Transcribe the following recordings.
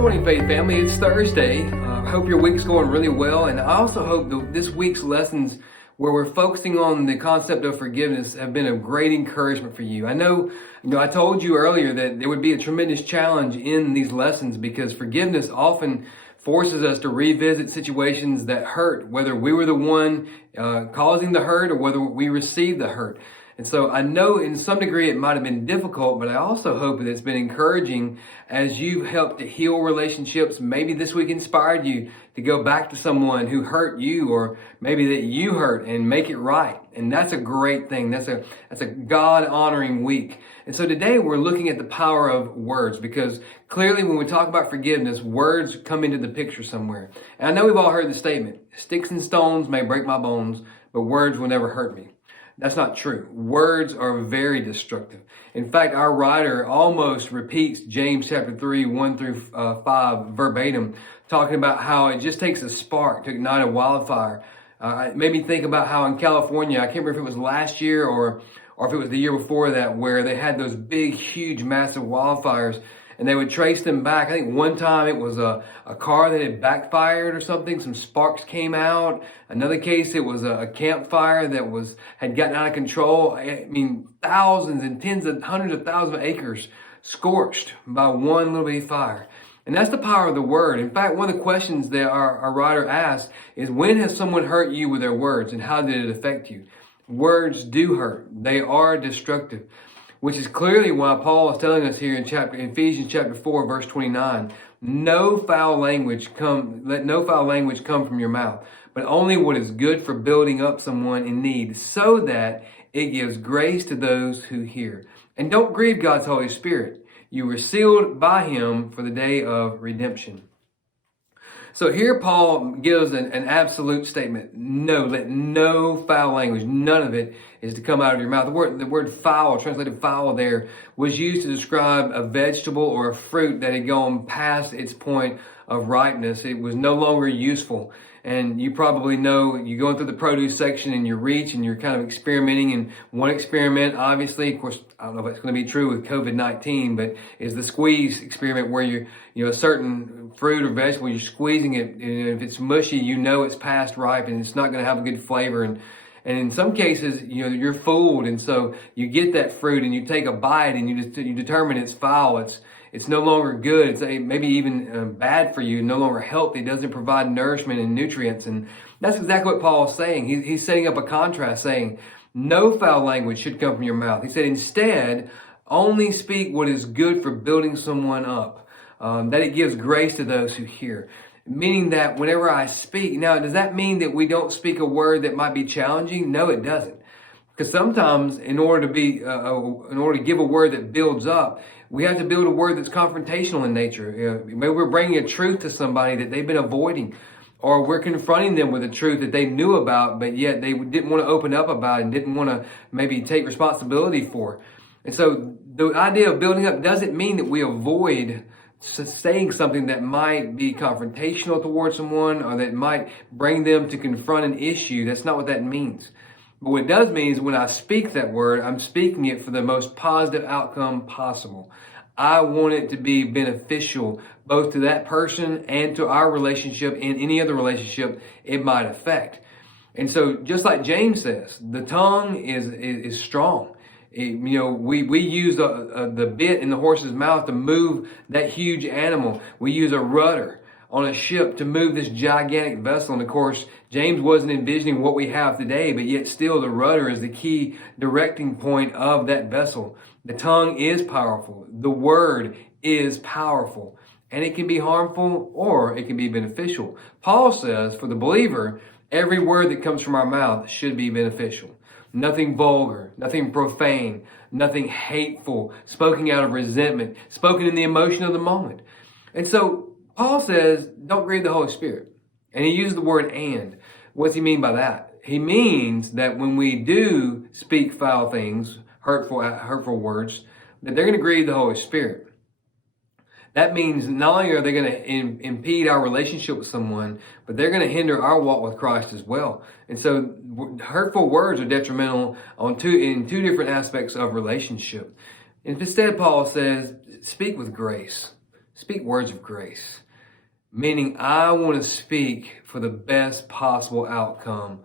morning, Faith Family. It's Thursday. I hope your week's going really well, and I also hope that this week's lessons where we're focusing on the concept of forgiveness have been a great encouragement for you. I know, I told you earlier that there would be a tremendous challenge in these lessons because forgiveness often forces us to revisit situations that hurt, whether we were the one causing the hurt or whether we received the hurt. And so I know in some degree it might have been difficult, but I also hope that it's been encouraging as you've helped to heal relationships. Maybe this week inspired you to go back to someone who hurt you, or maybe that you hurt, and make it right. And that's a great thing. That's a God-honoring week. And so today we're looking at the power of words, because clearly when we talk about forgiveness, words come into the picture somewhere. And I know we've all heard the statement, "Sticks and stones may break my bones, but words will never hurt me." That's not true. Words are very destructive. In fact, our writer almost repeats James chapter 3, 1 through 5 verbatim, talking about how it just takes a spark to ignite a wildfire. It made me think about how in California, I can't remember if it was last year or if it was the year before that, where they had those big, huge, massive wildfires, and they would trace them back. I think one time it was a car that had backfired or something. Some sparks came out. Another case, it was a campfire that had gotten out of control. I mean, thousands and tens of hundreds of thousands of acres scorched by one little bitty fire. And that's the power of the word. In fact, one of the questions that our writer asked is, when has someone hurt you with their words, and how did it affect you? Words do hurt. They are destructive. Which is clearly why Paul is telling us here in Ephesians chapter 4, verse 29, let no foul language come from your mouth, but only what is good for building up someone in need, so that it gives grace to those who hear. And don't grieve God's Holy Spirit. You were sealed by Him for the day of redemption. So here Paul gives an absolute statement. No, let no foul language, none of it, is to come out of your mouth. The word foul, translated foul there, was used to describe a vegetable or a fruit that had gone past its point of ripeness. It was no longer useful. And you probably know, you're going through the produce section and you reach and you're kind of experimenting. And one experiment, obviously, of course, I don't know if it's going to be true with COVID-19, but is the squeeze experiment, where a certain fruit or vegetable, you're squeezing it, and if it's mushy, it's past ripe and it's not going to have a good flavor. And in some cases, you're fooled. And so you get that fruit and you take a bite and you determine it's foul. It's no longer good. It's maybe even bad for you, no longer healthy. It doesn't provide nourishment and nutrients. And that's exactly what Paul is saying. He's setting up a contrast, saying no foul language should come from your mouth. He said, instead, only speak what is good for building someone up, that it gives grace to those who hear. Meaning that whenever I speak, now, does that mean that we don't speak a word that might be challenging? No, it doesn't. Because sometimes, in order to give a word that builds up, we have to build a word that's confrontational in nature. Maybe we're bringing a truth to somebody that they've been avoiding, or we're confronting them with a truth that they knew about, but yet they didn't want to open up about and didn't want to maybe take responsibility for. And so the idea of building up doesn't mean that we avoid saying something that might be confrontational towards someone, or that might bring them to confront an issue. That's not what that means. But what it does mean is when I speak that word, I'm speaking it for the most positive outcome possible. I want it to be beneficial both to that person and to our relationship and any other relationship it might affect. And so just like James says, the tongue is strong. We use the bit in the horse's mouth to move that huge animal. We use a rudder on a ship to move this gigantic vessel. And of course, James wasn't envisioning what we have today, but yet still the rudder is the key directing point of that vessel. The tongue is powerful. The word is powerful. And it can be harmful or it can be beneficial. Paul says, for the believer, every word that comes from our mouth should be beneficial. Nothing vulgar, nothing profane, nothing hateful, spoken out of resentment, spoken in the emotion of the moment. And so Paul says, don't grieve the Holy Spirit. And he uses the word "and." What's he mean by that? He means that when we do speak foul things, hurtful words, that they're going to grieve the Holy Spirit. That means not only are they going to impede our relationship with someone, but they're going to hinder our walk with Christ as well. And so hurtful words are detrimental in two different aspects of relationship. And instead, Paul says, speak with grace. speak words of grace. Meaning I want to speak for the best possible outcome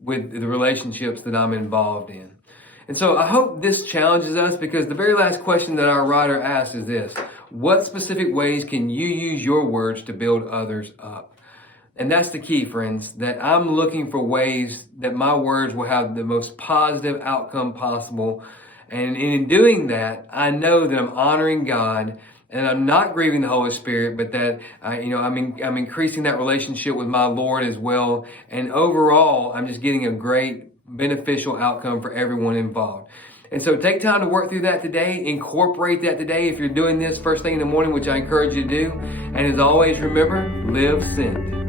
with the relationships that I'm involved in. And so I hope this challenges us, because the very last question that our writer asked is this: what specific ways can you use your words to build others up? And that's the key, friends, that I'm looking for ways that my words will have the most positive outcome possible. And in doing that, I know that I'm honoring God, and I'm not grieving the Holy Spirit, but that I'm increasing that relationship with my Lord as well. And overall, I'm just getting a great beneficial outcome for everyone involved. And so take time to work through that today. Incorporate that today if you're doing this first thing in the morning, which I encourage you to do. And as always, remember, live sent.